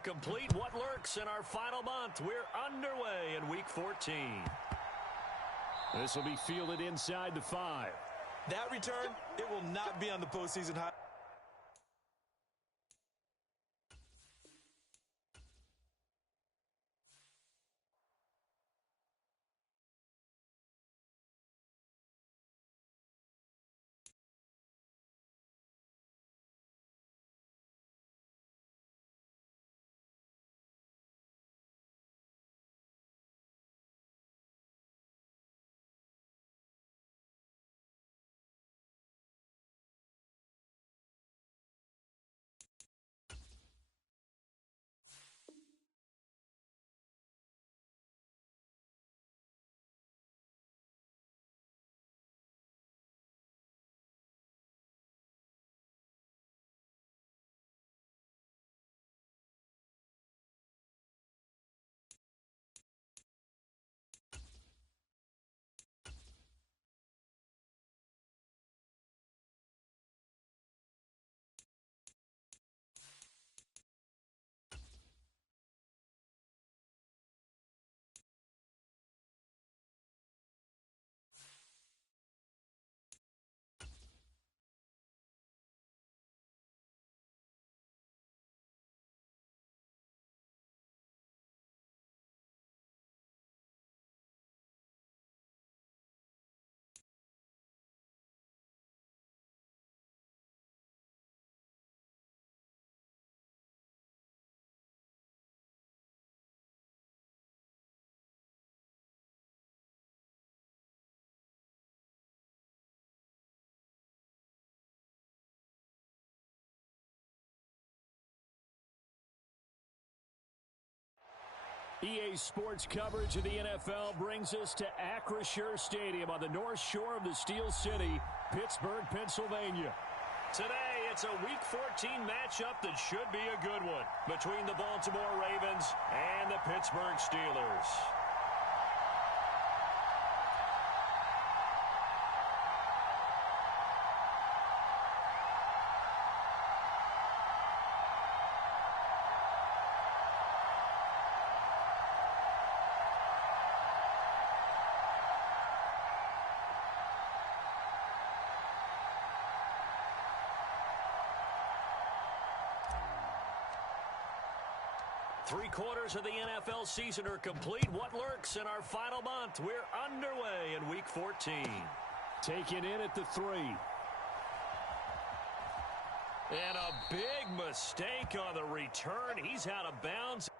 are complete. What lurks in our final month? We're underway in Week 14. This will be fielded inside the 5. That return, it will not be on the postseason high. EA Sports coverage of the NFL brings us to Acrisure Stadium on the north shore of the Steel City, Pittsburgh, Pennsylvania. Today, it's a Week 14 matchup that should be a good one between the Baltimore Ravens and the Pittsburgh Steelers. Three-quarters of the NFL season are complete. What lurks in our final month? We're underway in Week 14. Taken in at the 3. And a big mistake on the return. He's out of bounds.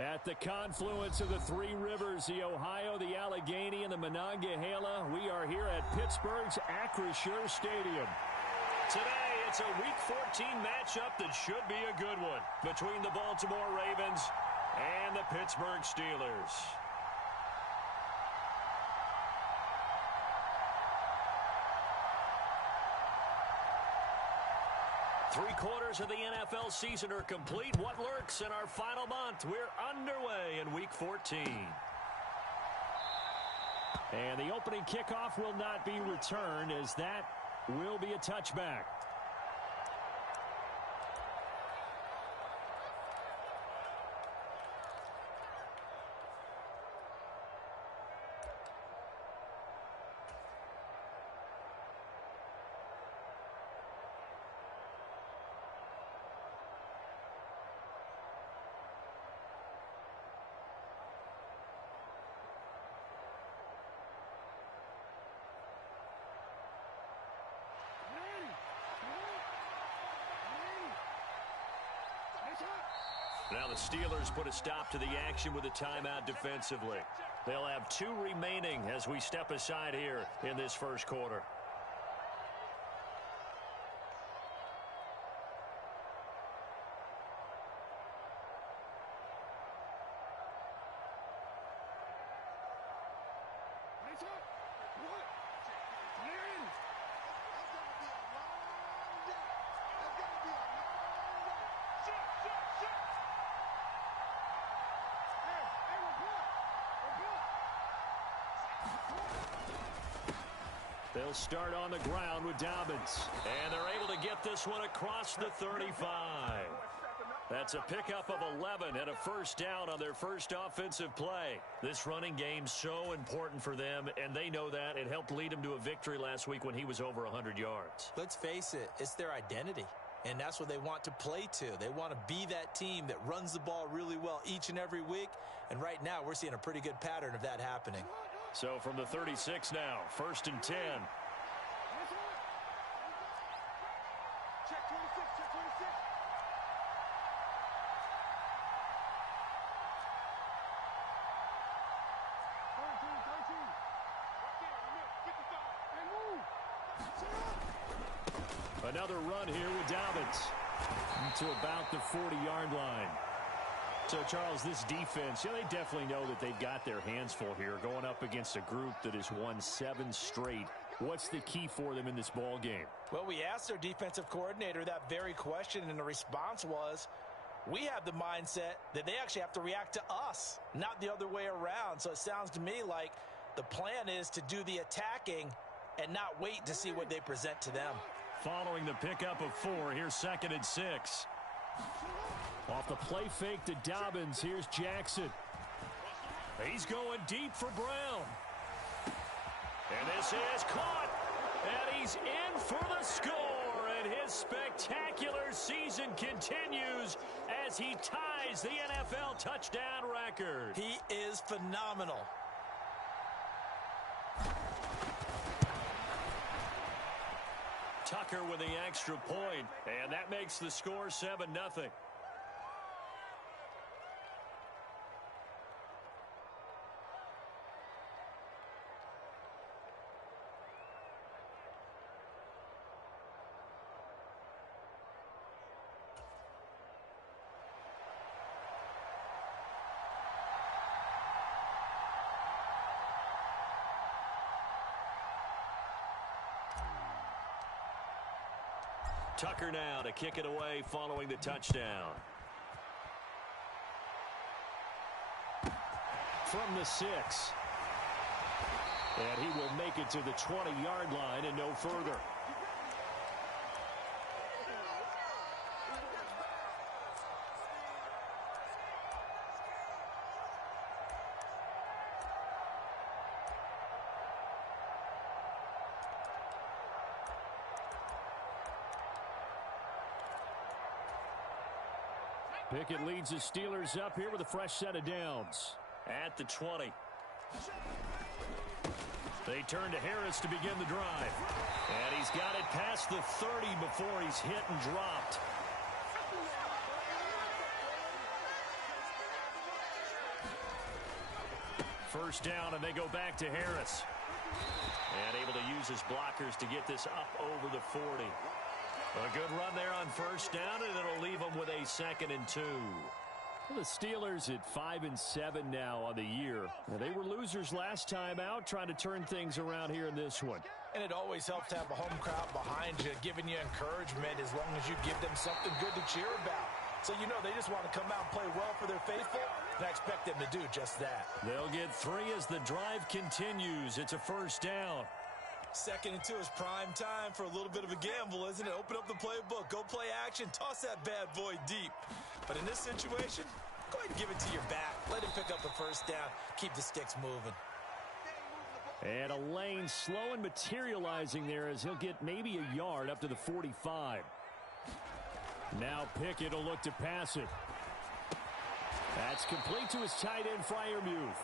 At the confluence of the three rivers, the Ohio, the Allegheny, and the Monongahela, we are here at Pittsburgh's Acrisure Stadium. Today, it's a Week 14 matchup that should be a good one between the Baltimore Ravens and the Pittsburgh Steelers. Three-quarters of the NFL season are complete. What lurks in our final month? We're underway in Week 14. And the opening kickoff will not be returned, as that will be a touchback. Now the Steelers put a stop to the action with a timeout defensively. They'll have 2 remaining as we step aside here in this first quarter. They'll start on the ground with Dobbins. And they're able to get this one across the 35. That's a pickup of 11 and a first down on their first offensive play. This running game's so important for them, and they know that. It helped lead them to a victory last week when he was over 100 yards. Let's face it, it's their identity. And that's what they want to play to. They want to be that team that runs the ball really well each and every week. And right now, we're seeing a pretty good pattern of that happening. So from the 36 now, 1st and 10. Check 26, check 26. Another run here with Dobbins to about the 40-yard line. So, Charles, this defense, they definitely know that they've got their hands full here going up against a group that has won 7 straight. What's the key for them in this ball game? Well, we asked their defensive coordinator that very question, and the response was, we have the mindset that they actually have to react to us, not the other way around. So it sounds to me like the plan is to do the attacking and not wait to see what they present to them. Following the pickup of 4, here's 2nd and 6. Off the play fake to Dobbins, here's Jackson. He's going deep for Brown. And this is caught. And he's in for the score. And his spectacular season continues as he ties the NFL touchdown record. He is phenomenal. Tucker with the extra point, and that makes the score 7-0. Tucker now to kick it away following the touchdown. From the 6. And he will make it to the 20-yard line and no further. Pickett leads the Steelers up here with a fresh set of downs. At the 20. They turn to Harris to begin the drive. And he's got it past the 30 before he's hit and dropped. First down, and they go back to Harris. And able to use his blockers to get this up over the 40. A good run there on first down, and it'll leave them with a 2nd and 2. Well, the Steelers at 5-7 now on the year. Now, they were losers last time out, trying to turn things around here in this one. And it always helps to have a home crowd behind you, giving you encouragement as long as you give them something good to cheer about. So you know they just want to come out and play well for their faithful, and I expect them to do just that. They'll get 3 as the drive continues. It's a first down. 2nd and 2 is prime time for a little bit of a gamble, isn't it? Open up the playbook, go play action, toss that bad boy deep. But in this situation, go ahead and give it to your back. Let him pick up the first down. Keep the sticks moving. And a lane slow and materializing there as he'll get maybe a yard up to the 45. Now Pickett will look to pass it. That's complete to his tight end, Freiermuth.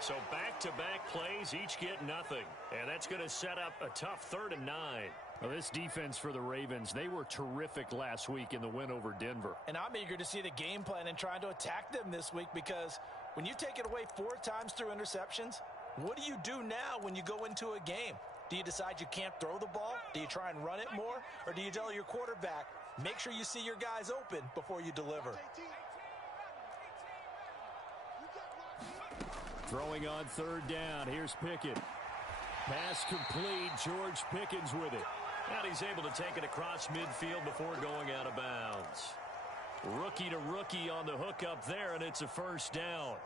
So back-to-back plays, each get nothing. And that's going to set up a tough 3rd and 9. Well, this defense for the Ravens, they were terrific last week in the win over Denver. And I'm eager to see the game plan and trying to attack them this week, because when you take it away 4 times through interceptions, what do you do now when you go into a game? Do you decide you can't throw the ball? Do you try and run it more? Or do you tell your quarterback, make sure you see your guys open before you deliver? Throwing on 3rd down. Here's Pickett. Pass complete. George Pickens with it. And he's able to take it across midfield before going out of bounds. Rookie to rookie on the hook up there, and it's a first down.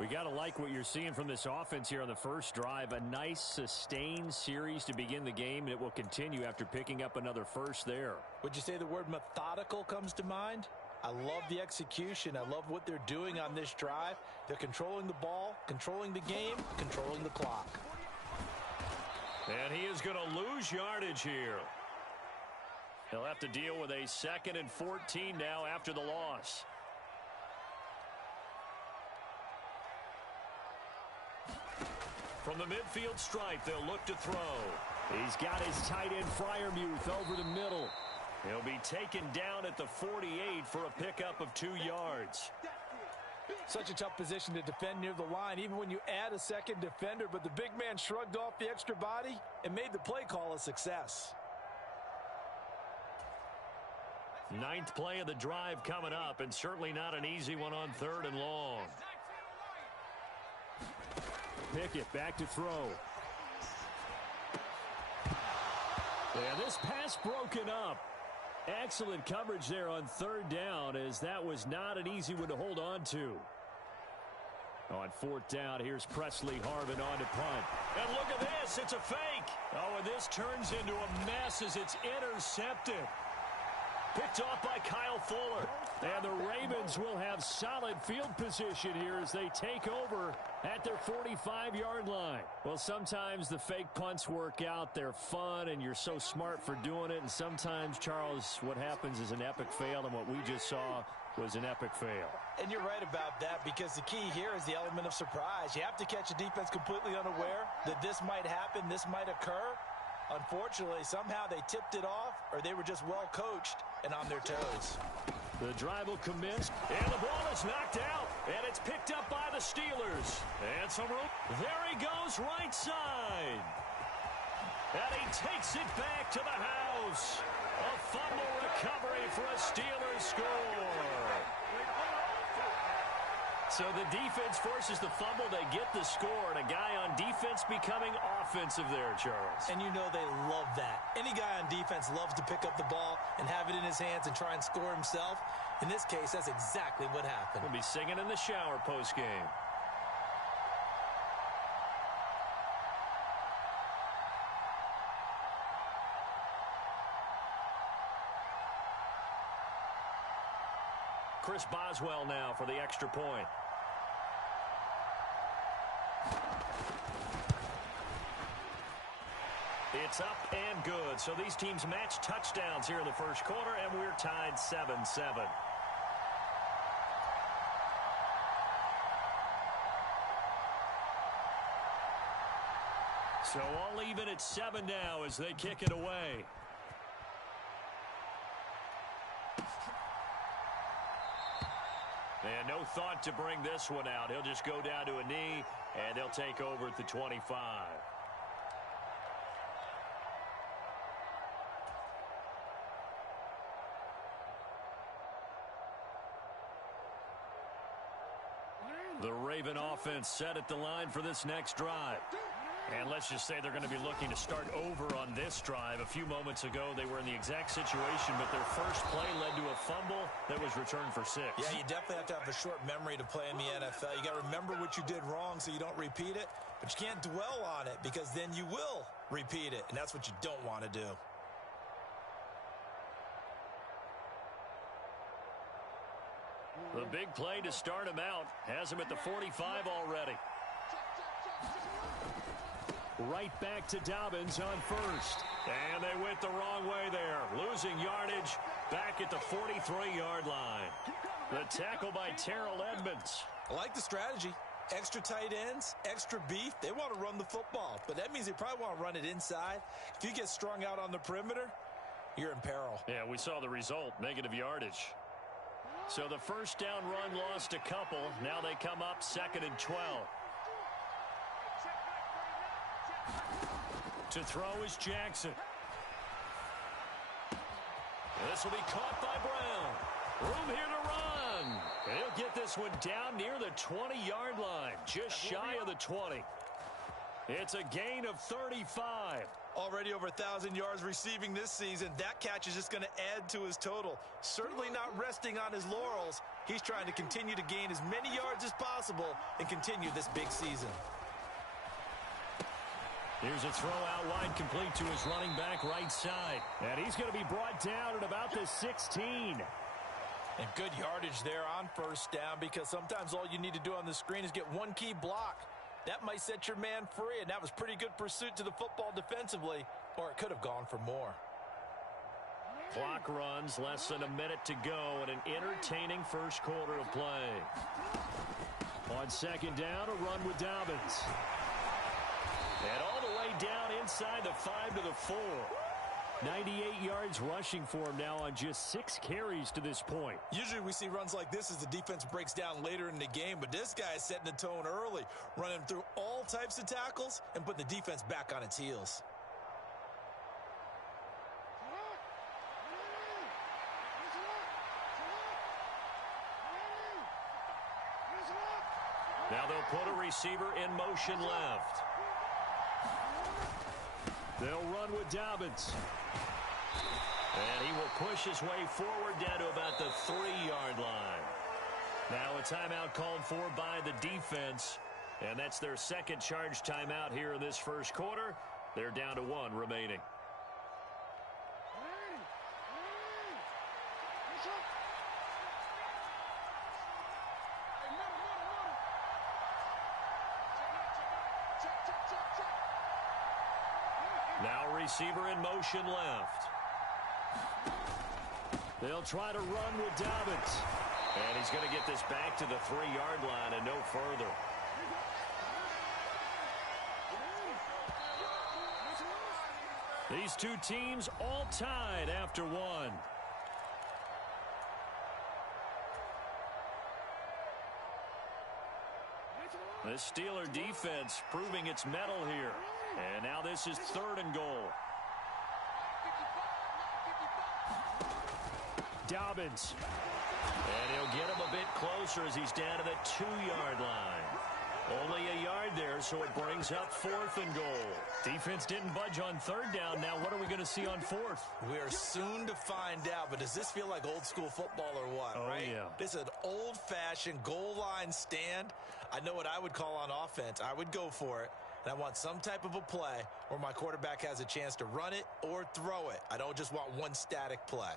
We got to like what you're seeing from this offense here on the first drive. A nice sustained series to begin the game, and it will continue after picking up another first there. Would you say the word methodical comes to mind? I love the execution. I love what they're doing on this drive. They're controlling the ball, controlling the game, controlling the clock. And he is going to lose yardage here. He'll have to deal with a 2nd and 14 now after the loss. From the midfield stripe, they'll look to throw. He's got his tight end Freiermuth over the middle. He'll be taken down at the 48 for a pickup of 2 yards. Such a tough position to defend near the line, even when you add a second defender, but the big man shrugged off the extra body and made the play call a success. 9th play of the drive coming up, and certainly not an easy one on 3rd and long. Pickett back to throw. And this pass broken up. Excellent coverage there on 3rd down, as that was not an easy one to hold on to. On 4th down, here's Presley Harvin on to punt. And look at this, it's a fake. Oh, and this turns into a mess as it's intercepted. Picked off by Kyle Fuller. And the Ravens will have solid field position here as they take over at their 45-yard line. Well, sometimes the fake punts work out. They're fun, and you're so smart for doing it. And sometimes, Charles, what happens is an epic fail, and what we just saw was an epic fail. And you're right about that, because the key here is the element of surprise. You have to catch a defense completely unaware that this might happen, this might occur. Unfortunately, somehow they tipped it off, or they were just well coached and on their toes. The drive will commence. And the ball is knocked out. And it's picked up by the Steelers. And some room. There he goes, right side. And he takes it back to the house. A fumble recovery for a Steelers score. So the defense forces the fumble. They get the score. And a guy on defense becoming offensive there, Charles. And you know they love that. Any guy on defense loves to pick up the ball and have it in his hands and try and score himself. In this case, that's exactly what happened. We'll be singing in the shower post-game. Chris Boswell now for the extra point. It's up and good. So these teams match touchdowns here in the first quarter, and we're tied 7-7. So all even at 7 now as they kick it away. And no thought to bring this one out. He'll just go down to a knee, and they'll take over at the 25. The Raven offense set at the line for this next drive. And let's just say they're going to be looking to start over on this drive. A few moments ago, they were in the exact situation, but their first play led to a fumble that was returned for 6. Yeah, you definitely have to have a short memory to play in the NFL. You got to remember what you did wrong so you don't repeat it, but you can't dwell on it because then you will repeat it, and that's what you don't want to do. The big play to start him out has him at the 45 already. Right back to Dobbins on first. And they went the wrong way there. Losing yardage back at the 43-yard line. The tackle by Terrell Edmonds. I like the strategy. Extra tight ends, extra beef. They want to run the football, but that means they probably want to run it inside. If you get strung out on the perimeter, you're in peril. Yeah, we saw the result, negative yardage. So the first down run lost a couple. Now they come up 2nd and 12. To throw is Jackson. This will be caught by Brown. Room here to run. He'll get this one down near the 20-yard line, just shy of the 20. It's a gain of 35. Already over 1,000 yards receiving this season. That catch is just going to add to his total. Certainly not resting on his laurels. He's trying to continue to gain as many yards as possible and continue this big season. Here's a throw out wide, complete to his running back right side. And he's going to be brought down at about the 16. And good yardage there on first down, because sometimes all you need to do on the screen is get one key block. That might set your man free, and that was pretty good pursuit to the football defensively, or it could have gone for more. Clock runs, less than a minute to go, and an entertaining first quarter of play. On second down, a run with Dobbins. And all the way down inside the 5 to the 4. 98 yards rushing for him now on just 6 carries to this point. Usually we see runs like this as the defense breaks down later in the game, but this guy is setting the tone early, running through all types of tackles and putting the defense back on its heels. Now they'll put a receiver in motion left. They'll run with Dobbins. And he will push his way forward down to about the 3-yard line. Now a timeout called for by the defense. And that's their second charge timeout here in this first quarter. They're down to 1 remaining. Now receiver in motion left. They'll try to run with Dobbins. And he's going to get this back to the 3-yard line and no further. These two teams all tied after 1. The Steeler defense proving its mettle here. And now this is 3rd and goal. Dobbins. And he'll get him a bit closer as he's down to the 2-yard line. Only a yard there, so it brings up 4th and goal. Defense didn't budge on 3rd down. Now what are we going to see on 4th? We are soon to find out, but does this feel like old school football or what, right? Yeah. This is an old-fashioned goal line stand. I know what I would call on offense. I would go for it. And I want some type of a play where my quarterback has a chance to run it or throw it. I don't just want one static play.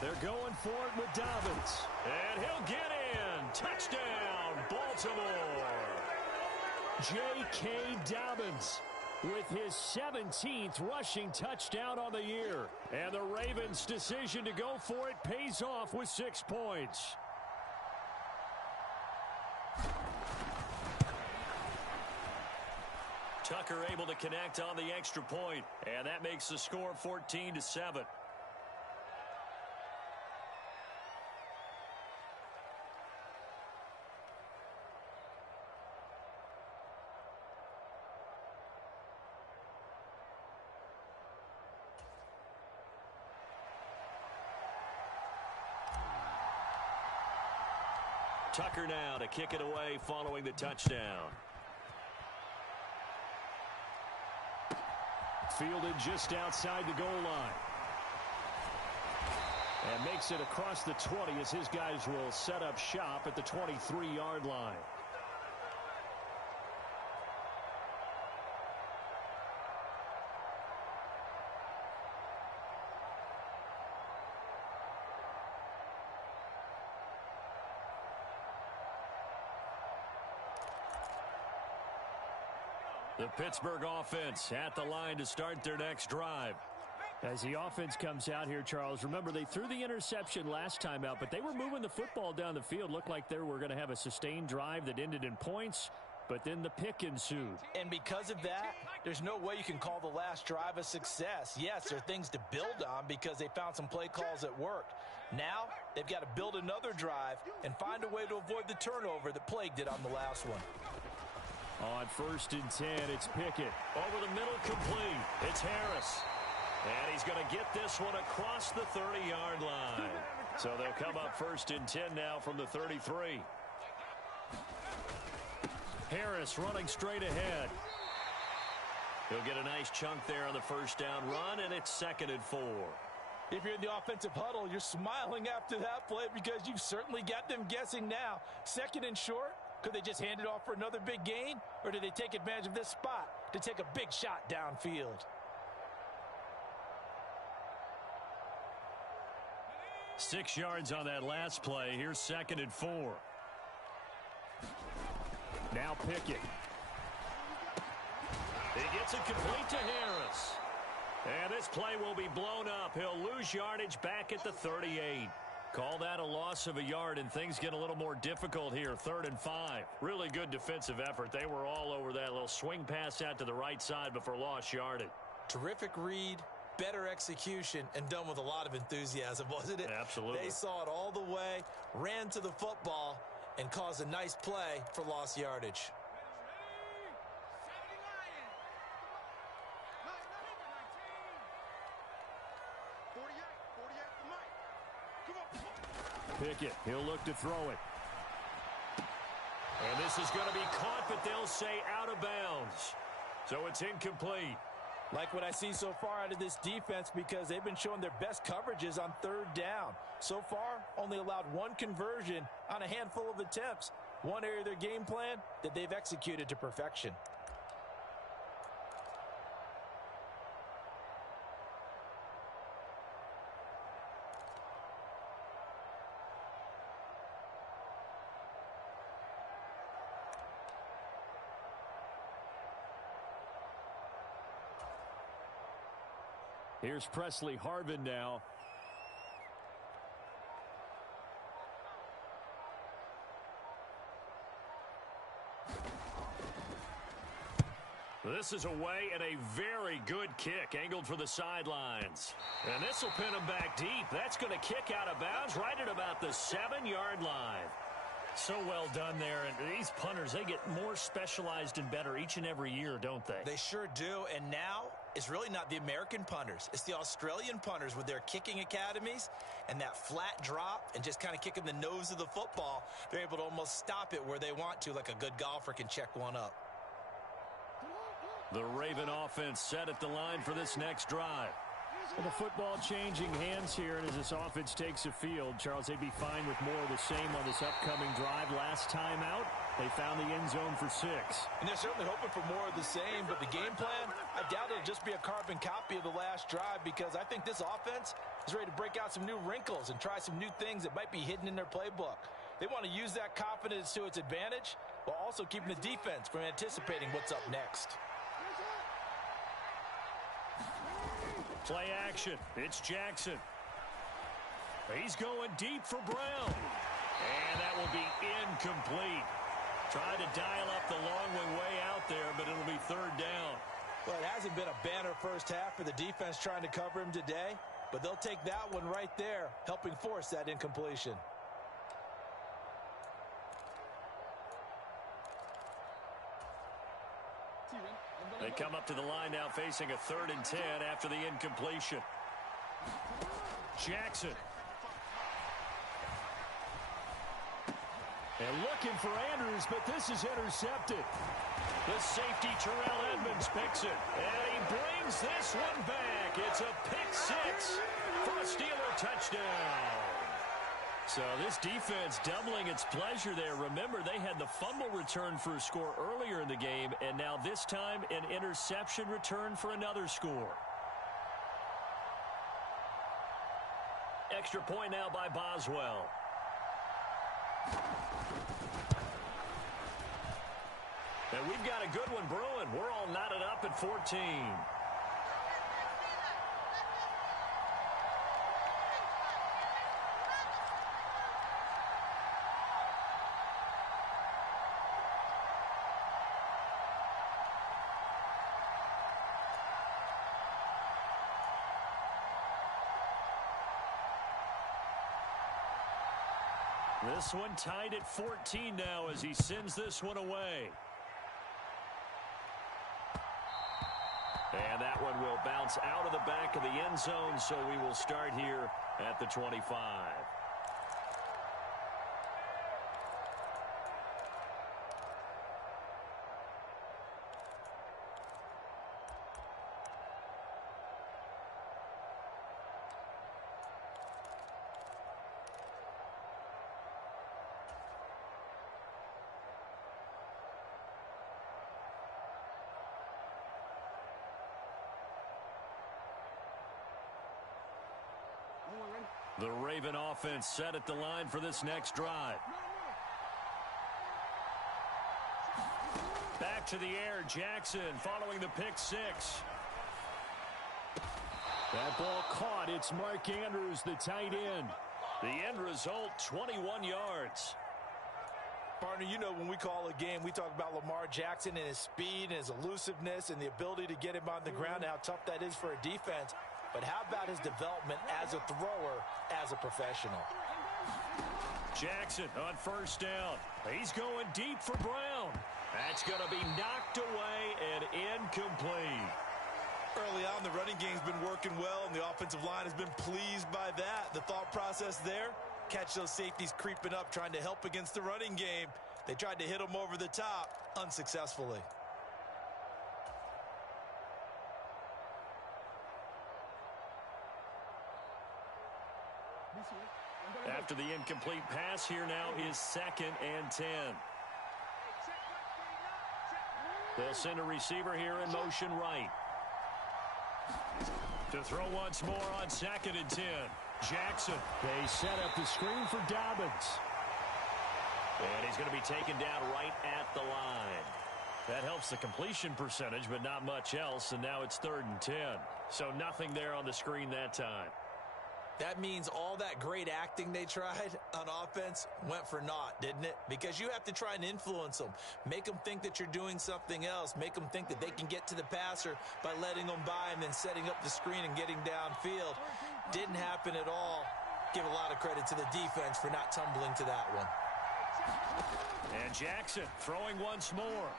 They're going for it with Dobbins. And he'll get in. Touchdown, Baltimore. J.K. Dobbins with his 17th rushing touchdown on the year. And the Ravens' decision to go for it pays off with 6 points. Tucker able to connect on the extra point, and that makes the score 14-7. Tucker now to kick it away following the touchdown. Fielded just outside the goal line. And makes it across the 20 as his guys will set up shop at the 23-yard line. The Pittsburgh offense at the line to start their next drive. As the offense comes out here, Charles, remember they threw the interception last time out, but they were moving the football down the field. Looked like they were going to have a sustained drive that ended in points, but then the pick ensued. And because of that, there's no way you can call the last drive a success. Yes, there are things to build on because they found some play calls that worked. Now, they've got to build another drive and find a way to avoid the turnover that plagued it on the last one. On 1st and 10, it's Pickett. Over the middle, complete. It's Harris. And he's going to get this one across the 30-yard line. So they'll come up 1st and 10 now from the 33. Harris running straight ahead. He'll get a nice chunk there on the first down run, and it's 2nd and 4. If you're in the offensive huddle, you're smiling after that play because you've certainly got them guessing now. 2nd and short. Could they just hand it off for another big gain? Or do they take advantage of this spot to take a big shot downfield? Six yards on that last play. Here's 2nd and 4. Now Pickett. He gets it complete to Harris. And this play will be blown up. He'll lose yardage back at the 38. Call that a loss of a yard, and things get a little more difficult here. 3rd and 5. Really good defensive effort. They were all over that little swing pass out to the right side before lost yardage. Terrific read, better execution, and done with a lot of enthusiasm, wasn't it? Absolutely. They saw it all the way, ran to the football, and caused a nice play for lost yardage. Pickett, he'll look to throw it. And this is going to be caught, but they'll say out of bounds. So it's incomplete. Like what I see so far out of this defense because they've been showing their best coverages on 3rd down. So far, only allowed one conversion on a handful of attempts. One area of their game plan that they've executed to perfection. Here's Presley Harvin now. This is away and a very good kick angled for the sidelines. And this will pin him back deep. That's going to kick out of bounds right at about the 7-yard line. So well done there. And these punters, they get more specialized and better each and every year, don't they? They sure do. And now it's really not the American punters. It's the Australian punters with their kicking academies and that flat drop and just kind of kicking the nose of the football. They're able to almost stop it where they want to, like a good golfer can check one up. The Raven offense set at the line for this next drive. Well, the football changing hands here, and as this offense takes a field, Charles, they'd be fine with more of the same on this upcoming drive. Last time out, they found the end zone for 6. And they're certainly hoping for more of the same, but the game plan, I doubt it'll just be a carbon copy of the last drive because I think this offense is ready to break out some new wrinkles and try some new things that might be hidden in their playbook. They want to use that confidence to its advantage while also keeping the defense from anticipating what's up next. Play action. It's Jackson. He's going deep for Brown. And that will be incomplete. Trying to dial up the long way out there, but it'll be third down. Well, it hasn't been a banner first half for the defense trying to cover him today, but they'll take that one right there, helping force that incompletion. They come up to the line now facing a 3rd and 10 after the incompletion. Jackson. And looking for Andrews, but this is intercepted. The safety, Terrell Edmonds, picks it. And he brings this one back. It's a pick 6 for a Steeler touchdown. So this defense doubling its pleasure there. Remember, they had the fumble return for a score earlier in the game, and now this time an interception return for another score. Extra point now by Boswell. And we've got a good one brewing. We're all knotted up at 14. This one tied at 14 now as he sends this one away. And that one will bounce out of the back of the end zone, so we will start here at the 25. The Raven offense set at the line for this next drive. Back to the air, Jackson following the pick 6. That ball caught. It's Mark Andrews, the tight end. The end result, 21 yards. Partner, you know when we call a game, we talk about Lamar Jackson and his speed and his elusiveness and the ability to get him on the ground and how tough that is for a defense. But how about his development as a thrower, as a professional? Jackson on first down. He's going deep for Brown. That's going to be knocked away and incomplete. Early on, the running game's been working well, and the offensive line has been pleased by that. The thought process there, catch those safeties creeping up, trying to help against the running game. They tried to hit them over the top, unsuccessfully. After the incomplete pass, here now is 2nd and 10. They'll send a receiver here in motion right. To throw once more on 2nd and 10. Jackson. They set up the screen for Dobbins. And he's going to be taken down right at the line. That helps the completion percentage, but not much else, and now it's 3rd and 10. So nothing there on the screen that time. That means all that great acting they tried on offense went for naught, didn't it? Because you have to try and influence them. Make them think that you're doing something else. Make them think that they can get to the passer by letting them by and then setting up the screen and getting downfield. Didn't happen at all. Give a lot of credit to the defense for not tumbling to that one. And Jackson throwing once more.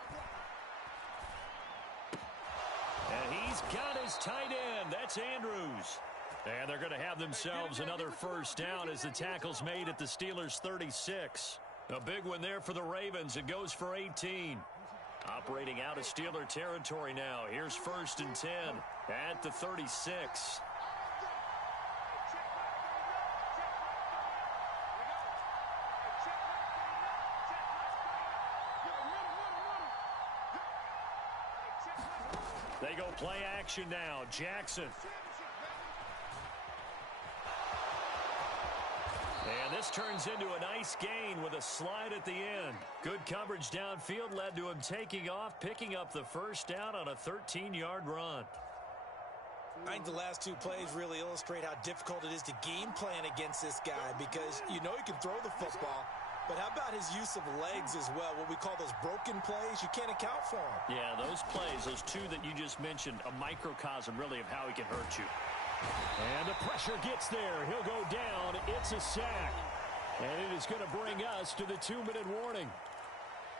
And he's got his tight end. That's Andrews. And they're going to have themselves another first down as the tackle's made at the Steelers' 36. A big one there for the Ravens. It goes for 18. Operating out of Steeler territory now. Here's 1st and 10 at the 36. They go play action now. Jackson. And this turns into a nice gain with a slide at the end. Good coverage downfield led to him taking off, picking up the first down on a 13-yard run. I think the last two plays really illustrate how difficult it is to game plan against this guy because you know he can throw the football, But how about his use of legs as well? What we call those broken plays, you can't account for them. Yeah, those plays, those two that you just mentioned, a microcosm really of how he can hurt you. And the pressure gets there. He'll go down. It's a sack. And it is going to bring us to the 2-minute warning.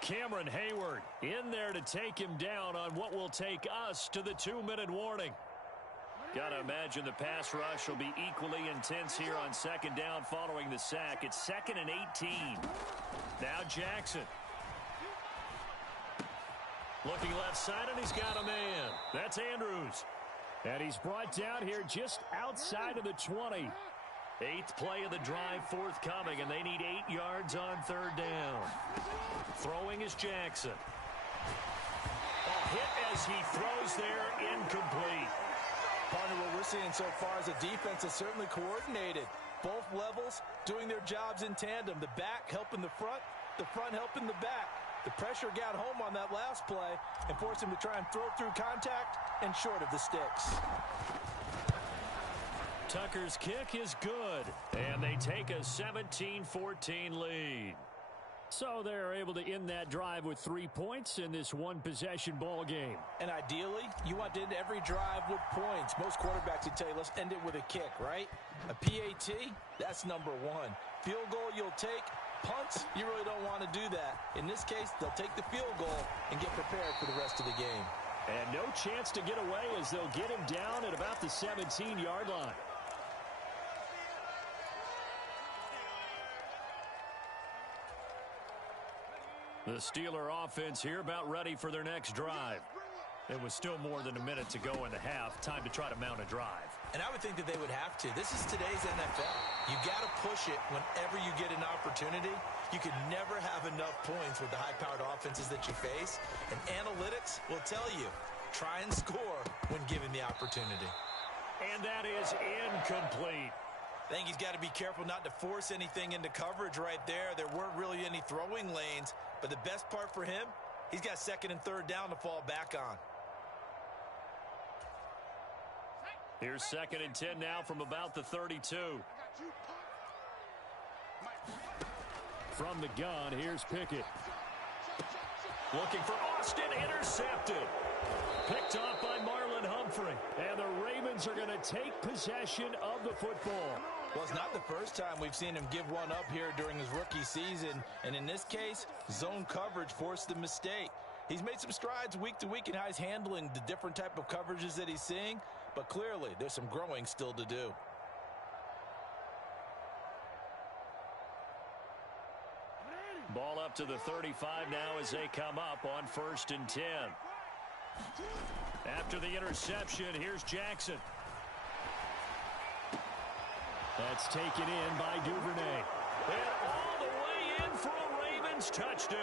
Cameron Hayward in there to take him down on what will take us to the 2-minute warning. Got to imagine the pass rush will be equally intense here on second down following the sack. It's 2nd and 18. Now Jackson. Looking left side, and he's got a man. That's Andrews. And he's brought down here just outside of the 20. 8th play of the drive forthcoming, and they need 8 yards on 3rd down. Throwing is Jackson. A hit as he throws there, incomplete. Partner, what we're seeing so far is a defense that's certainly coordinated. Both levels doing their jobs in tandem. The back helping the front helping the back. The pressure got home on that last play and forced him to try and throw through contact and short of the sticks. Tucker's kick is good, and they take a 17-14 lead. So they're able to end that drive with 3 points in this one-possession ball game. And ideally, you want to end every drive with points. Most quarterbacks would tell you, let's end it with a kick, right? A PAT, that's number 1. Field goal you'll take. Punts, you really don't want to do that. In this case, they'll take the field goal and get prepared for the rest of the game. And no chance to get away as they'll get him down at about the 17-yard line. The Steeler offense here about ready for their next drive. It was still more than a minute to go in the half. Time to try to mount a drive. And I would think that they would have to. This is today's NFL. You got to push it whenever you get an opportunity. You can never have enough points with the high-powered offenses that you face. And analytics will tell you, try and score when given the opportunity. And that is incomplete. I think he's got to be careful not to force anything into coverage right there. There weren't really any throwing lanes. But the best part for him, he's got 2nd and 3rd down to fall back on. Here's 2nd and 10 now from about the 32. From the gun, here's Pickett. Looking for Austin, intercepted. Picked off by Marlon Humphrey. And the Ravens are going to take possession of the football. Well, it's not the first time we've seen him give one up here during his rookie season. And in this case, zone coverage forced the mistake. He's made some strides week to week in how he's handling the different type of coverages that he's seeing. But clearly, there's some growing still to do. Ball up to the 35 now as they come up on 1st and 10. After the interception, here's Jackson. That's taken in by Duvernay. And all the way in for a Ravens touchdown.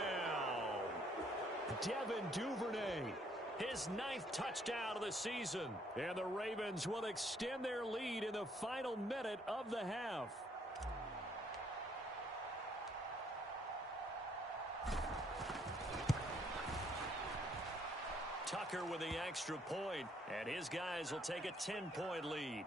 Devin Duvernay, his 9th touchdown of the season. And the Ravens will extend their lead in the final minute of the half. Tucker with the extra point, and his guys will take a 10-point lead.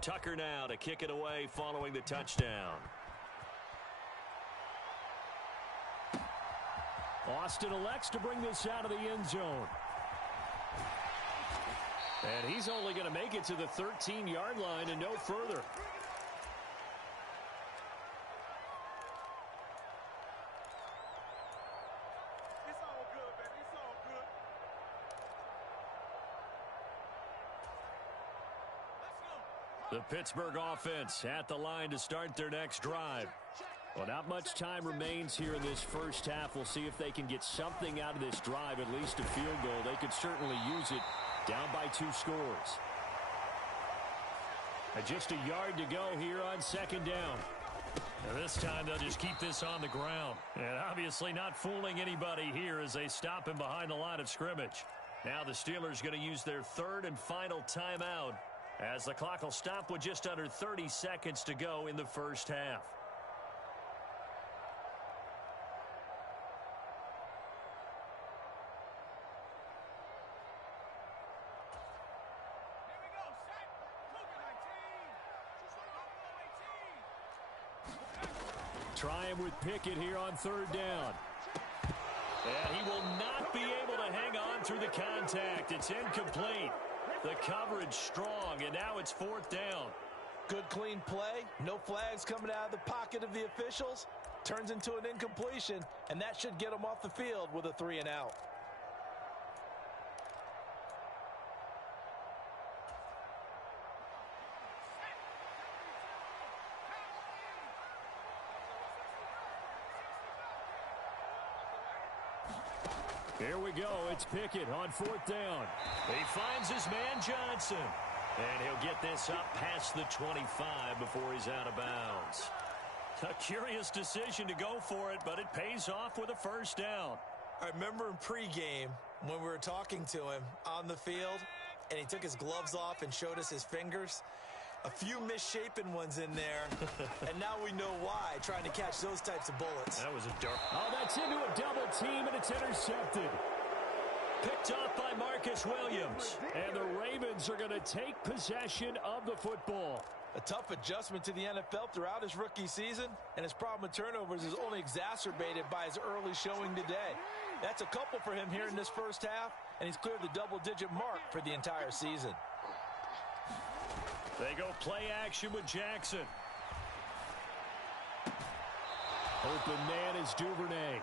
Tucker now to kick it away following the touchdown. Austin elects to bring this out of the end zone. And he's only going to make it to the 13-yard line and no further. It's all good, baby. It's all good. Let's go. The Pittsburgh offense at the line to start their next drive. Well, not much time remains here in this first half. We'll see if they can get something out of this drive, at least a field goal. They could certainly use it. Down by 2 scores. And just a yard to go here on 2nd down. And this time they'll just keep this on the ground. And obviously not fooling anybody here as they stop him behind the line of scrimmage. Now the Steelers going to use their 3rd and final timeout as the clock will stop with just under 30 seconds to go in the first half. try him with Pickett here on third down. And he will not be able to hang on through the contact. It's incomplete. The coverage strong, and now it's fourth down. Good clean play. No flags coming out of the pocket of the officials. Turns into an incompletion, and that should get him off the field with a 3-and-out. Here we go. It's Pickett on fourth down. He finds his man Johnson. And he'll get this up past the 25 before he's out of bounds. A curious decision to go for it, but it pays off with a first down. I remember in pregame when we were talking to him on the field, and he took his gloves off and showed us his fingers. A few misshapen ones in there, and now we know why, trying to catch those types of bullets. That was a dark. Oh, that's into a double team, and it's intercepted. Picked off by Marcus Williams. And the Ravens are going to take possession of the football. A tough adjustment to the NFL throughout his rookie season, and his problem with turnovers is only exacerbated by his early showing today. That's a couple for him here in this first half, and he's cleared the double-digit mark for the entire season. They go play action with Jackson. Open man is Duvernay.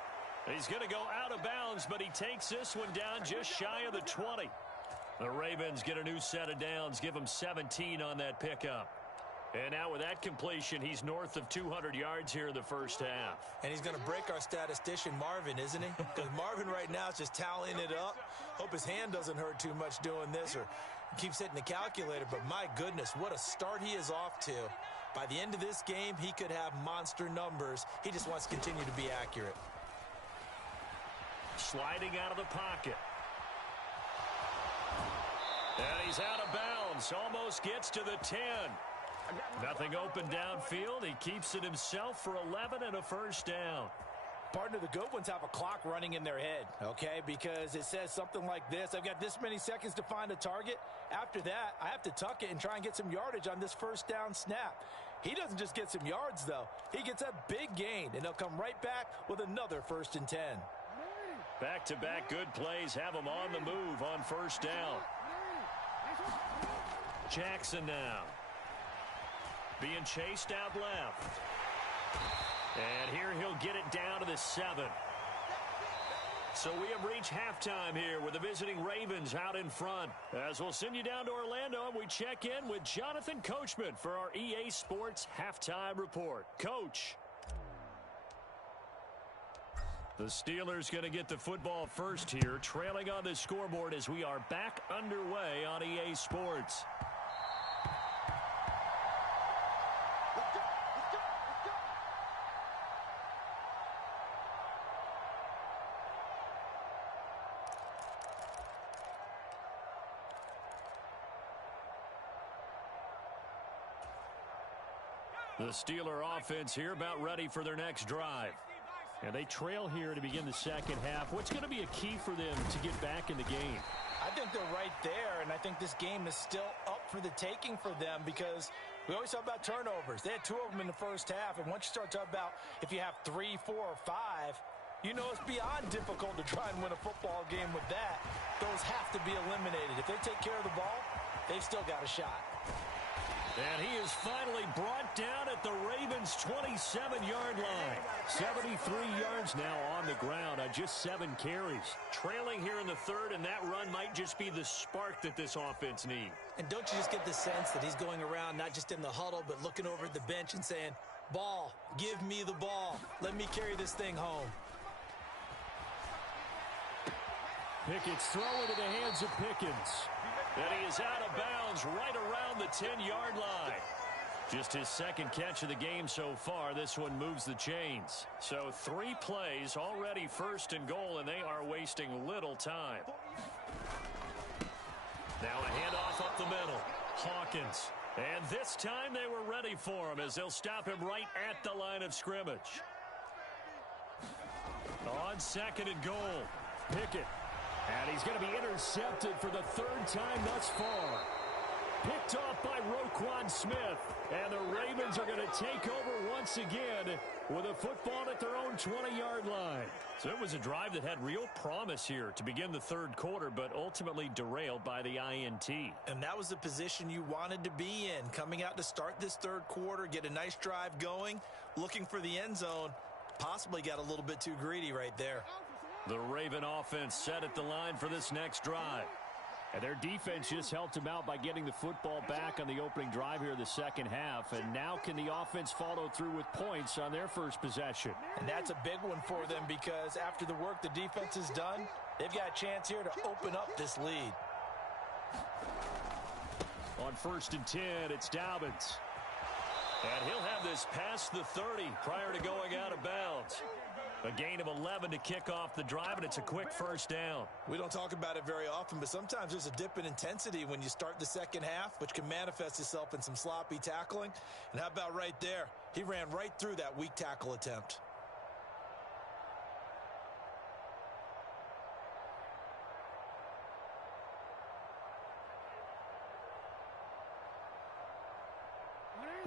He's going to go out of bounds, but he takes this one down just shy of the 20. The Ravens get a new set of downs, give him 17 on that pickup. And now with that completion, he's north of 200 yards here in the first half. And he's going to break our statistician, Marvin, isn't he? Because Marvin right now is just tallying it up. Hope his hand doesn't hurt too much doing this or keeps hitting the calculator. But my goodness, what a start he is off to. By the end of this game, he could have monster numbers. He just wants to continue to be accurate. Sliding out of the pocket. And he's out of bounds. Almost gets to the 10. Nothing open downfield. He keeps it himself for 11 and a first down. Partner, the good ones have a clock running in their head, okay? Because it says something like this. I've got this many seconds to find a target. After that, I have to tuck it and try and get some yardage on this first down snap. He doesn't just get some yards, though. He gets a big gain, and they'll come right back with another 1st and 10. Back-to-back good plays have him on the move on first down. Jackson now. Being chased out left. And here he'll get it down to the 7. So we have reached halftime here with the visiting Ravens out in front. As we'll send you down to Orlando and we check in with Jonathan Coachman for our EA Sports Halftime Report. Coach. The Steelers going to get the football first here, trailing on the scoreboard as we are back underway on EA Sports. The Steeler offense here about ready for their next drive. And they trail here to begin the second half. What's going to be a key for them to get back in the game? I think they're right there, and I think this game is still up for the taking for them because we always talk about turnovers. They had 2 of them in the first half, and once you start talking about if you have 3, 4, or 5, you know it's beyond difficult to try and win a football game with that. Those have to be eliminated. If they take care of the ball, they've still got a shot. And he is finally brought down at the Ravens' 27-yard line. 73 yards now on the ground on just 7 carries. Trailing here in the 3rd, and that run might just be the spark that this offense needs. And don't you just get the sense that he's going around not just in the huddle, but looking over at the bench and saying, ball, give me the ball. Let me carry this thing home. Pickett's throw into the hands of Pickens. And he is out of bounds right around the 10-yard line. Just his 2nd catch of the game so far. This one moves the chains. So 3 plays already 1st and goal, and they are wasting little time. Now a handoff up the middle. Hawkins. And this time they were ready for him as they'll stop him right at the line of scrimmage. On 2nd and goal. Pickett. And he's going to be intercepted for the 3rd time thus far. picked off by Roquan Smith. And the Ravens are going to take over once again with a football at their own 20-yard line. So it was a drive that had real promise here to begin the third quarter, but ultimately derailed by the INT. And that was the position you wanted to be in, coming out to start this third quarter, get a nice drive going, looking for the end zone. Possibly got a little bit too greedy right there. The Raven offense set at the line for this next drive. And their defense just helped them out by getting the football back on the opening drive here in the second half. And now can the offense follow through with points on their first possession? And that's a big one for them because after the work the defense has done, they've got a chance here to open up this lead. On 1st and 10, it's Dobbins. And he'll have this past the 30 prior to going out of bounds. A gain of 11 to kick off the drive, and it's a quick first down. We don't talk about it very often, but sometimes there's a dip in intensity when you start the second half, which can manifest itself in some sloppy tackling. And how about right there? He ran right through that weak tackle attempt.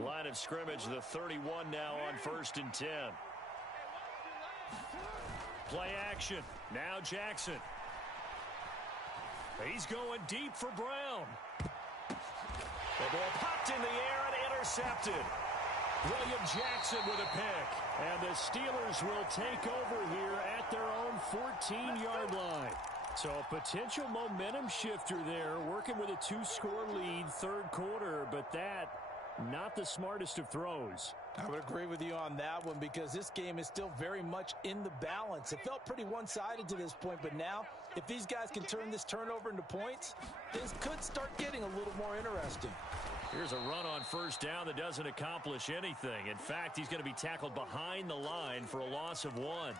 Line of scrimmage, the 31 now on 1st and 10. Play action. Now Jackson. He's going deep for Brown. The ball popped in the air and intercepted. William Jackson with a pick. And the Steelers will take over here at their own 14-yard line. So a potential momentum shifter there, working with a 2-score lead third quarter, but that not the smartest of throws. I would agree with you on that one because this game is still very much in the balance. It felt pretty one-sided to this point, but now if these guys can turn this turnover into points, things could start getting a little more interesting. Here's a run on first down that doesn't accomplish anything. In fact, he's going to be tackled behind the line for a loss of 1.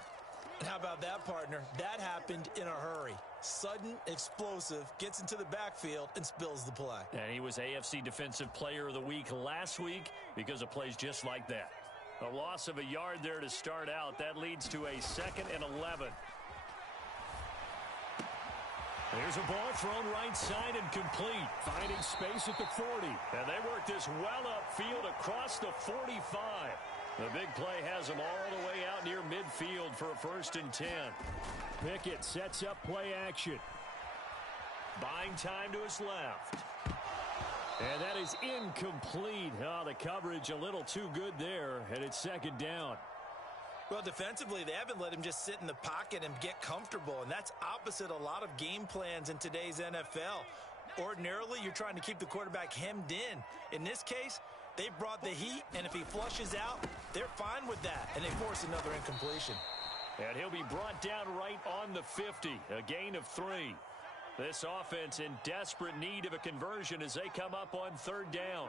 And how about that, partner? That happened in a hurry. Sudden, explosive, gets into the backfield and spills the play. And he was AFC Defensive Player of the Week last week because of plays just like that. A loss of a yard there to start out. That leads to a 2nd and 11. There's a ball thrown right side and complete. Finding space at the 40. And they work this well upfield across the 45. The big play has them all the way out near midfield for a 1st and 10. Pickett sets up play action. Buying time to his left. And that is incomplete. Oh, the coverage a little too good there, and it's 2nd down. Well, defensively, they haven't let him just sit in the pocket and get comfortable, and that's opposite a lot of game plans in today's NFL. Ordinarily, you're trying to keep the quarterback hemmed in. In this case, they brought the heat, and if he flushes out, they're fine with that, and they force another incompletion. And he'll be brought down right on the 50, a gain of 3. This offense in desperate need of a conversion as they come up on 3rd down.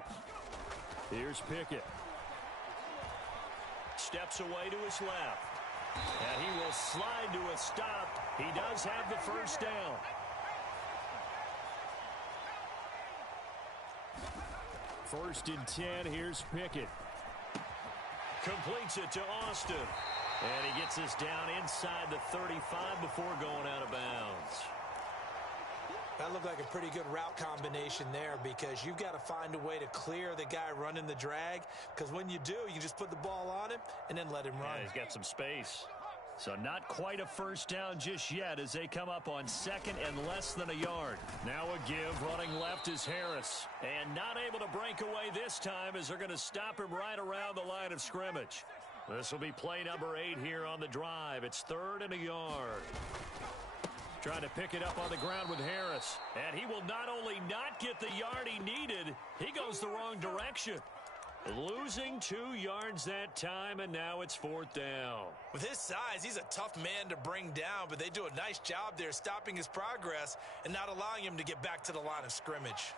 Here's Pickett. Steps away to his left. And he will slide to a stop. He does have the 1st down. First and 10, here's Pickett. Completes it to Austin. And he gets this down inside the 35 before going out of bounds. That looked like a pretty good route combination there because you've got to find a way to clear the guy running the drag because when you do, you just put the ball on him and then let him run. Yeah, he's got some space. So not quite a 1st down just yet as they come up on 2nd and less than a yard. Now a give. Running left is Harris. And not able to break away this time as they're going to stop him right around the line of scrimmage. This will be play number 8 here on the drive. It's 3rd and a yard. Trying to pick it up on the ground with Harris. And he will not only not get the yard he needed, he goes the wrong direction. Losing 2 yards that time, and now it's 4th down. With his size, he's a tough man to bring down, but they do a nice job there stopping his progress and not allowing him to get back to the line of scrimmage.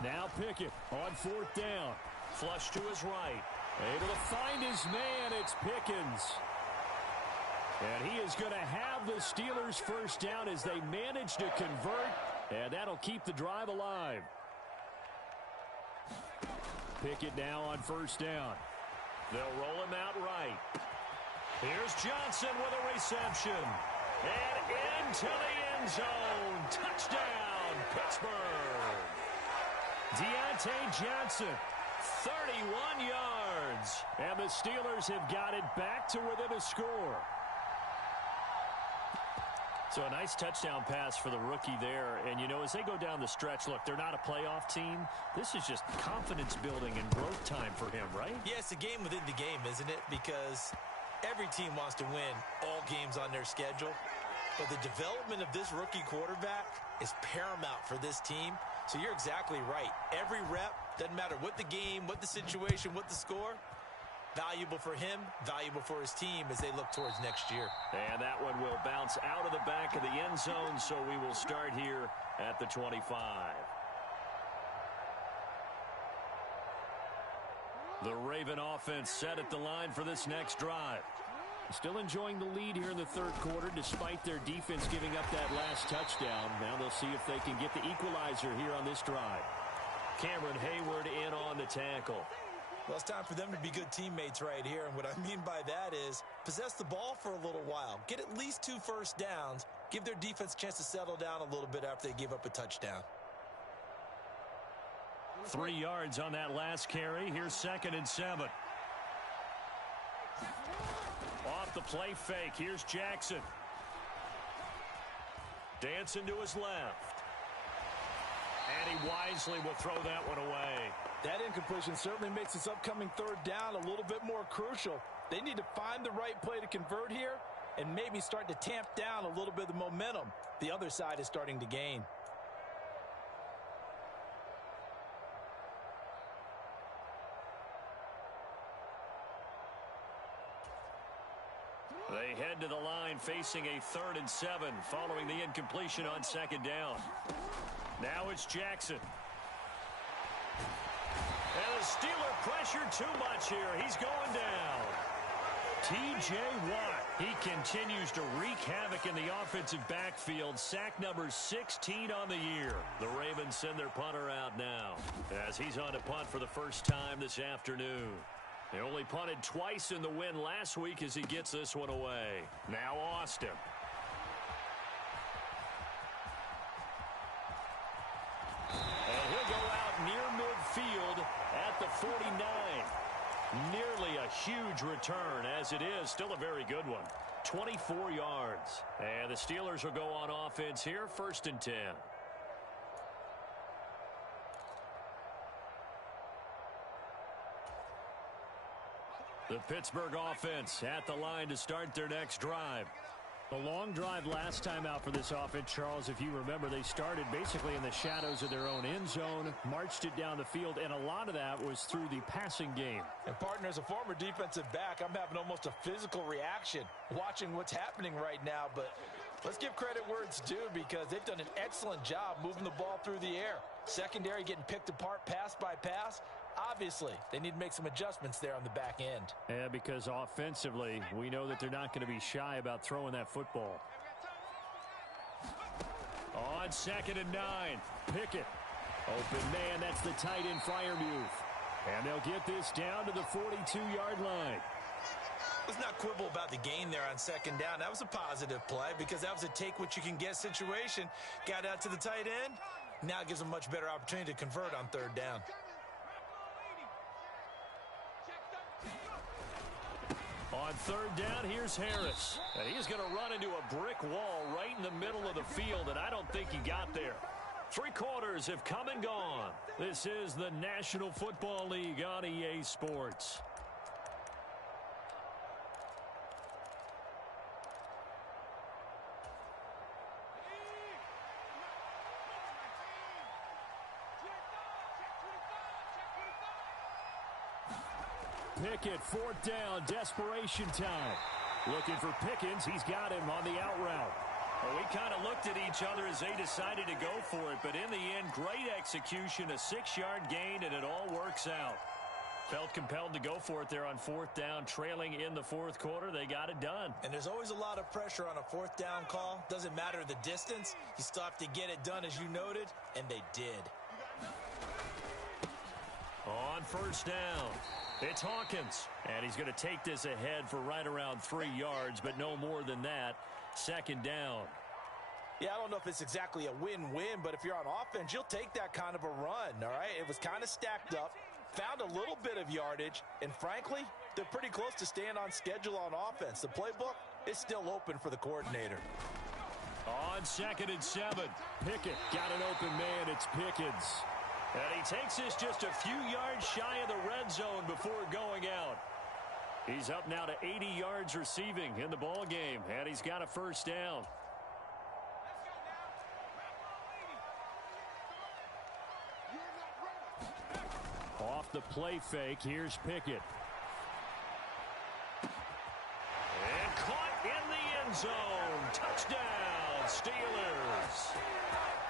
Now Pickett on 4th down. Flush to his right. Able to find his man. It's Pickens. And he is going to have the Steelers' 1st down as they manage to convert. And that'll keep the drive alive. Pickett now on 1st down. They'll roll him out right. Here's Johnson with a reception. And into the end zone. Touchdown, Pittsburgh. Deontay Johnson, 31 yards. And the Steelers have got it back to within a score. So a nice touchdown pass for the rookie there. And, you know, as they go down the stretch, look, they're not a playoff team. This is just confidence building and growth time for him, right? Yeah, it's a game within the game, isn't it? Because every team wants to win all games on their schedule. But the development of this rookie quarterback is paramount for this team. So you're exactly right. Every rep, doesn't matter what the game, what the situation, what the score, valuable for him, valuable for his team as they look towards next year. And that one will bounce out of the back of the end zone, so we will start here at the 25. The Raven offense set at the line for this next drive. Still enjoying the lead here in the third quarter despite their defense giving up that last touchdown. Now they'll see if they can get the equalizer here on this drive. Cameron Hayward in on the tackle. Well, it's time for them to be good teammates right here. And what I mean by that is possess the ball for a little while. Get at least 2 first downs. Give their defense a chance to settle down a little bit after they give up a touchdown. 3 yards on that last carry. Here's 2nd and 7. Off the play fake. Here's Jackson. Dancing to his left. And he wisely will throw that one away. That incompletion certainly makes this upcoming third down a little bit more crucial. They need to find the right play to convert here and maybe start to tamp down a little bit of the momentum the other side is starting to gain. They head to the line facing a 3rd and 7 following the incompletion on 2nd down. Now it's Jackson. And the Steeler pressure too much here. He's going down. T.J. Watt. He continues to wreak havoc in the offensive backfield. Sack number 16 on the year. The Ravens send their punter out now as he's on to punt for the first time this afternoon. They only punted twice in the win last week as he gets this one away. Now Austin. And he'll go out near midfield at the 49. Nearly a huge return, as it is still a very good one. 24 yards. And the Steelers will go on offense here, 1st and 10. The Pittsburgh offense at the line to start their next drive. The long drive last time out for this offense, Charles, if you remember, they started basically in the shadows of their own end zone, marched it down the field, and a lot of that was through the passing game. And partner, as a former defensive back, I'm having almost a physical reaction watching what's happening right now. But let's give credit where it's due because they've done an excellent job moving the ball through the air. Secondary getting picked apart pass by pass. Obviously, they need to make some adjustments there on the back end. Yeah, because offensively, we know that they're not going to be shy about throwing that football. On 2nd and 9, Pickett. Open man, that's the tight end Freiermuth. And they'll get this down to the 42-yard line. Let's not quibble about the gain there on 2nd down. That was a positive play because that was a take-what-you-can-get situation. Got out to the tight end. Now it gives them a much better opportunity to convert on 3rd down. On 3rd down, here's Harris. And he's going to run into a brick wall right in the middle of the field, and I don't think he got there. 3 quarters have come and gone. This is the National Football League on EA Sports. Pickett, 4th down, desperation time. Looking for Pickens. He's got him on the out route. Well, we kind of looked at each other as they decided to go for it, but in the end, great execution, a 6-yard gain, and it all works out. Felt compelled to go for it there on 4th down, trailing in the 4th quarter. They got it done. And there's always a lot of pressure on a 4th down call. Doesn't matter the distance. You still have to get it done, as you noted, and they did. On 1st down, It's Hawkins, and he's going to take this ahead for right around 3 yards, but no more than that. Second down. Yeah, I don't know if it's exactly a win-win, but if you're on offense, you'll take that kind of a run, all right? It was kind of stacked up, found a little bit of yardage, and frankly, they're pretty close to staying on schedule on offense. The playbook is still open for the coordinator. On 2nd and 7, Pickett got an open man. It's Pickens. And he takes this just a few yards shy of the red zone before going out. He's up now to 80 yards receiving in the ball game, and he's got a first down. Off the play fake, here's Pickett. And caught in the end zone. Touchdown, Steelers.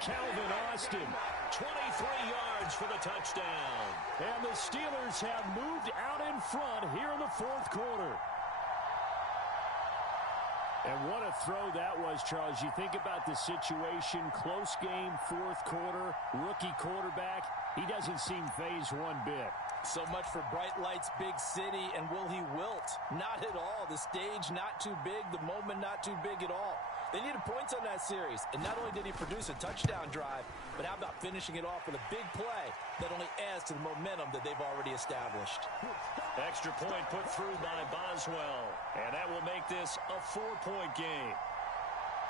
Calvin Austin. 23 yards for the touchdown. And the Steelers have moved out in front here in the fourth quarter. And what a throw that was, Charles. You think about the situation, close game, fourth quarter, rookie quarterback. He doesn't seem phased one bit. So much for bright lights, big city, and will he wilt? Not at all. The stage not too big, the moment not too big at all. They needed points on that series, and not only did he produce a touchdown drive, but how about finishing it off with a big play that only adds to the momentum that they've already established. Extra point put through by Boswell, and that will make this a 4-point game.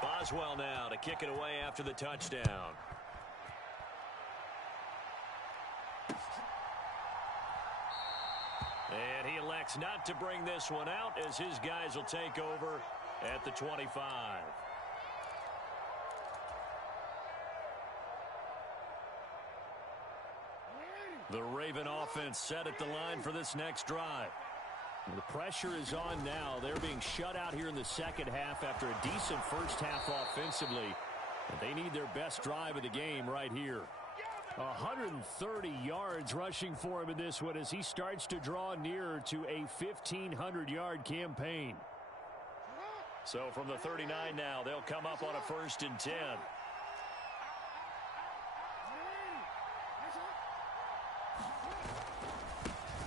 Boswell now to kick it away after the touchdown. And he elects not to bring this one out as his guys will take over at the 25. The Raven offense set at the line for this next drive. The pressure is on now. They're being shut out here in the second half after a decent first half offensively. And they need their best drive of the game right here. 130 yards rushing for him in this one as he starts to draw nearer to a 1,500-yard campaign. So from the 39 now, they'll come up on a 1st and 10.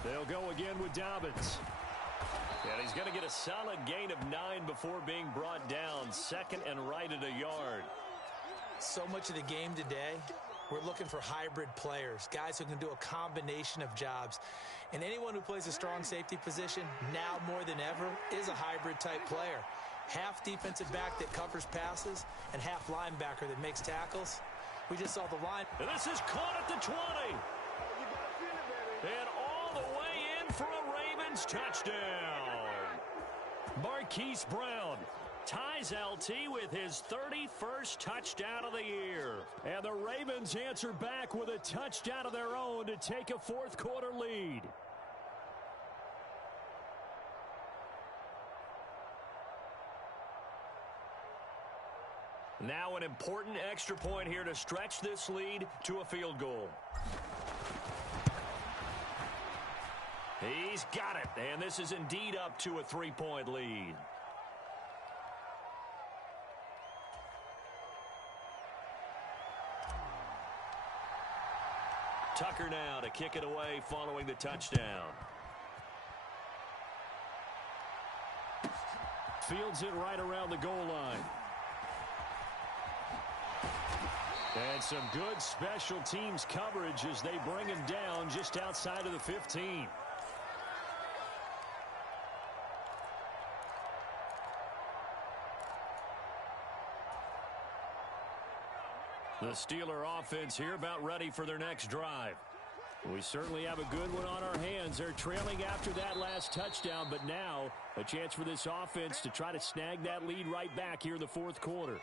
They'll go again with Dobbins. And he's going to get a solid gain of 9 before being brought down. 2nd and right at a yard. So much of the game today, we're looking for hybrid players, guys who can do a combination of jobs. And anyone who plays a strong safety position, now more than ever, is a hybrid type player. Half defensive back that covers passes and half linebacker that makes tackles. We just saw the line. And this is caught at the 20. And all the way in for a Ravens touchdown. Marquise Brown ties LT with his 31st touchdown of the year. And the Ravens answer back with a touchdown of their own to take a fourth quarter lead. Now an important extra point here to stretch this lead to a field goal. He's got it, and this is indeed up to a 3-point lead. Tucker now to kick it away following the touchdown. Fields it right around the goal line. And some good special teams coverage as they bring him down just outside of the 15. The Steeler offense here about ready for their next drive. We certainly have a good one on our hands. They're trailing after that last touchdown, but now a chance for this offense to try to snag that lead right back here in the fourth quarter.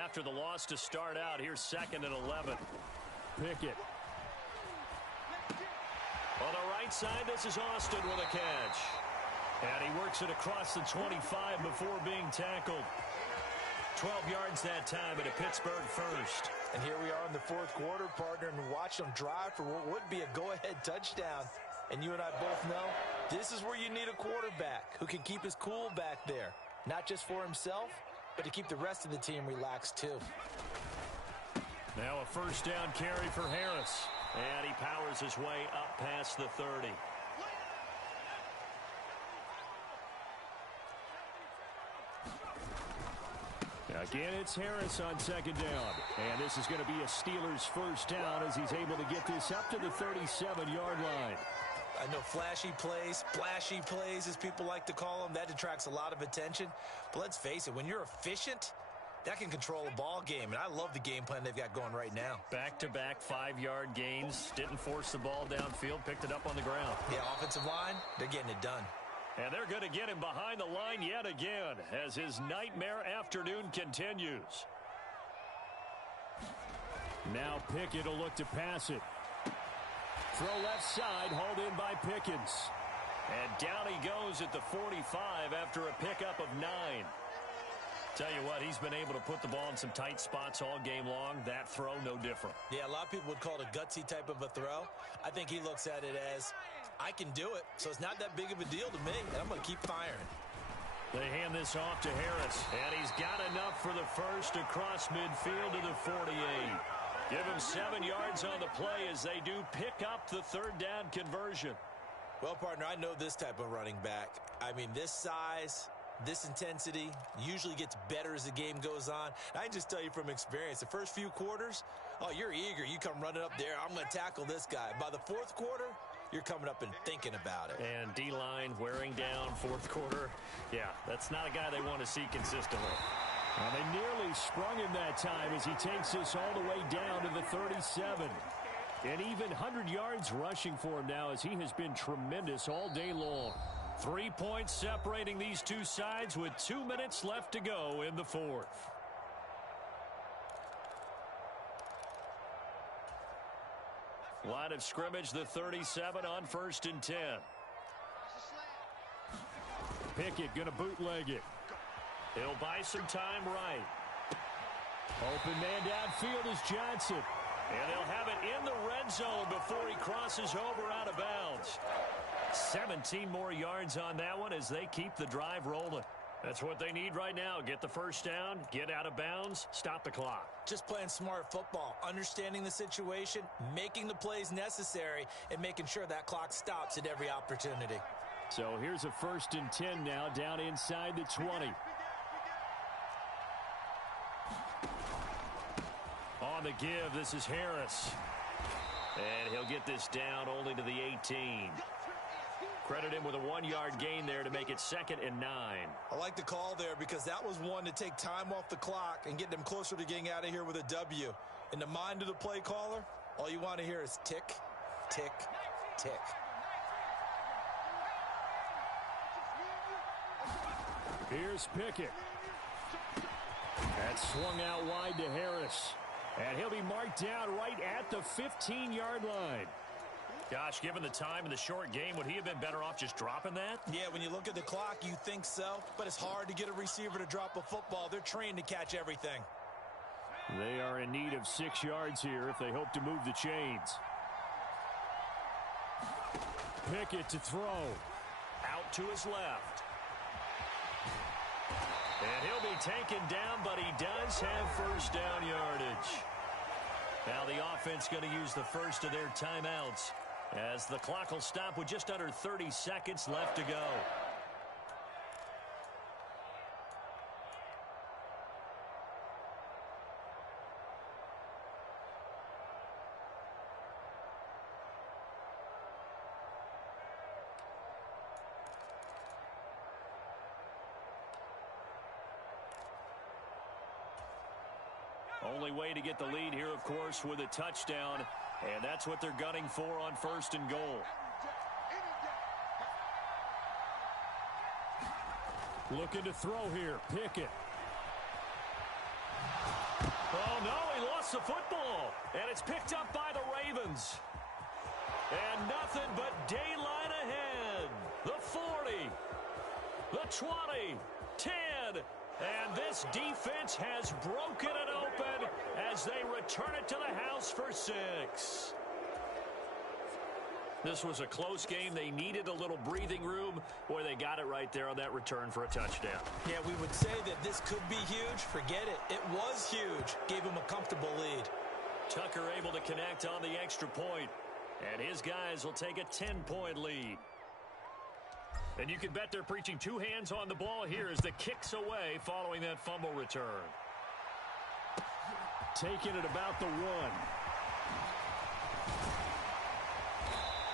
After the loss to start out, here's 2nd and 11. Pickett. On the right side, this is Austin with a catch. And he works it across the 25 before being tackled. 12 yards that time at a Pittsburgh first. And here we are in the fourth quarter, partner, and watch them drive for what would be a go-ahead touchdown. And you and I both know this is where you need a quarterback who can keep his cool back there. Not just for himself, but to keep the rest of the team relaxed too. Now a first down carry for Harris. And he powers his way up past the 30. Again, it's Harris on second down. And this is going to be a Steelers first down as he's able to get this up to the 37-yard line. I know flashy plays, splashy plays, as people like to call them, that attracts a lot of attention. But let's face it, when you're efficient, that can control a ball game. And I love the game plan they've got going right now. Back-to-back 5-yard gains. Didn't force the ball downfield. Picked it up on the ground. Yeah, offensive line, they're getting it done. And they're going to get him behind the line yet again as his nightmare afternoon continues. Now Pickett will look to pass it. Throw left side, hauled in by Pickens. And down he goes at the 45 after a pickup of 9. Tell you what, he's been able to put the ball in some tight spots all game long. That throw, no different. Yeah, a lot of people would call it a gutsy type of a throw. I think he looks at it as, I can do it, so it's not that big of a deal to me, and I'm going to keep firing. They hand this off to Harris, and he's got enough for the first across midfield to the 48. Give him 7 yards on the play as they do pick up the third down conversion. Well, partner, I know this type of running back. I mean, this size, this intensity usually gets better as the game goes on. I can just tell you from experience, the first few quarters, oh, you're eager. You come running up there, I'm going to tackle this guy. By the fourth quarter, you're coming up and thinking about it. And D-line wearing down fourth quarter. Yeah, that's not a guy they want to see consistently. And they nearly sprung him that time as he takes this all the way down to the 37. And even 100 yards rushing for him now as he has been tremendous all day long. 3 points separating these two sides with 2 minutes left to go in the fourth. Line of scrimmage, the 37 on 1st and 10. Pickett going to bootleg it. He'll buy some time right. Open man downfield is Johnson. And they'll have it in the red zone before he crosses over out of bounds. 17 more yards on that one as they keep the drive rolling. That's what they need right now. Get the first down, get out of bounds, stop the clock. Just playing smart football, understanding the situation, making the plays necessary, and making sure that clock stops at every opportunity. So here's a 1st and 10 now down inside the 20. On the give, this is Harris. And he'll get this down only to the 18. Credit him with a 1-yard gain there to make it 2nd and 9. I like the call there because that was one to take time off the clock and get them closer to getting out of here with a W. In the mind of the play caller, all you want to hear is tick, tick, tick. Here's Pickett. That's swung out wide to Harris. And he'll be marked down right at the 15-yard line. Gosh, given the time in the short game, would he have been better off just dropping that? Yeah, when you look at the clock, you think so. But it's hard to get a receiver to drop a football. They're trained to catch everything. They are in need of 6 yards here if they hope to move the chains. Pickett to throw. Out to his left. And he'll be taken down, but he does have first down yardage. Now the offense going to use the first of their timeouts as the clock will stop with just under 30 seconds left to go. Only way to get the lead here, of course, with a touchdown, and that's what they're gunning for on 1st and goal. Looking to throw here. Pickett. Oh, no, he lost the football, and it's picked up by the Ravens. And nothing but daylight ahead. The 40, the 20, 10, and this defense has broken it open as they return it to the house for 6. This was a close game. They needed a little breathing room. Boy, they got it right there on that return for a touchdown. Yeah, we would say that this could be huge. Forget it. It was huge. Gave him a comfortable lead. Tucker able to connect on the extra point, and his guys will take a 10-point lead. And you can bet they're preaching 2 hands on the ball here as the kick's away following that fumble return. taken at about the 1.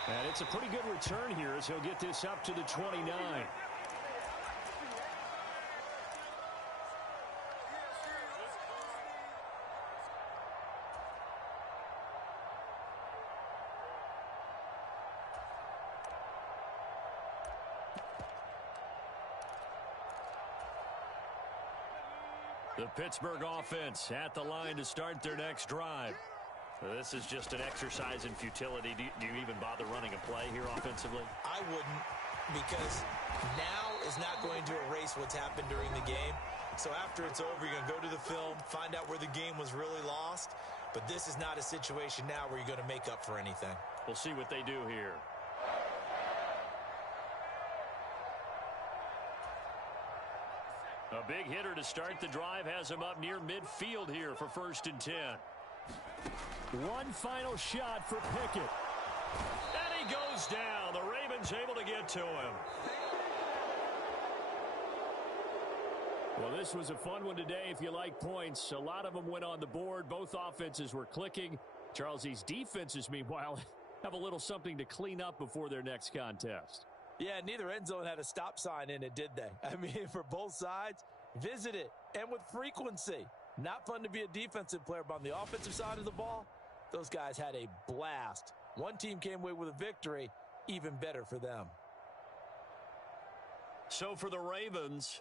And it's a pretty good return here as he'll get this up to the 29. The Pittsburgh offense at the line to start their next drive. This is just an exercise in futility. Do you even bother running a play here offensively? I wouldn't, because now is not going to erase what's happened during the game. So after it's over, you're going to go to the film, find out where the game was really lost. But this is not a situation now where you're going to make up for anything. We'll see what they do here. A big hitter to start the drive has him up near midfield here for 1st and 10. One final shot for Pickett. And he goes down. The Ravens able to get to him. Well, this was a fun one today if you like points. A lot of them went on the board. Both offenses were clicking. Charles, these defenses, meanwhile, have a little something to clean up before their next contest. Yeah, neither end zone had a stop sign in it, did they? I mean, for both sides, visit it, and with frequency. Not fun to be a defensive player, but on the offensive side of the ball, those guys had a blast. One team came away with a victory, even better for them. So for the Ravens,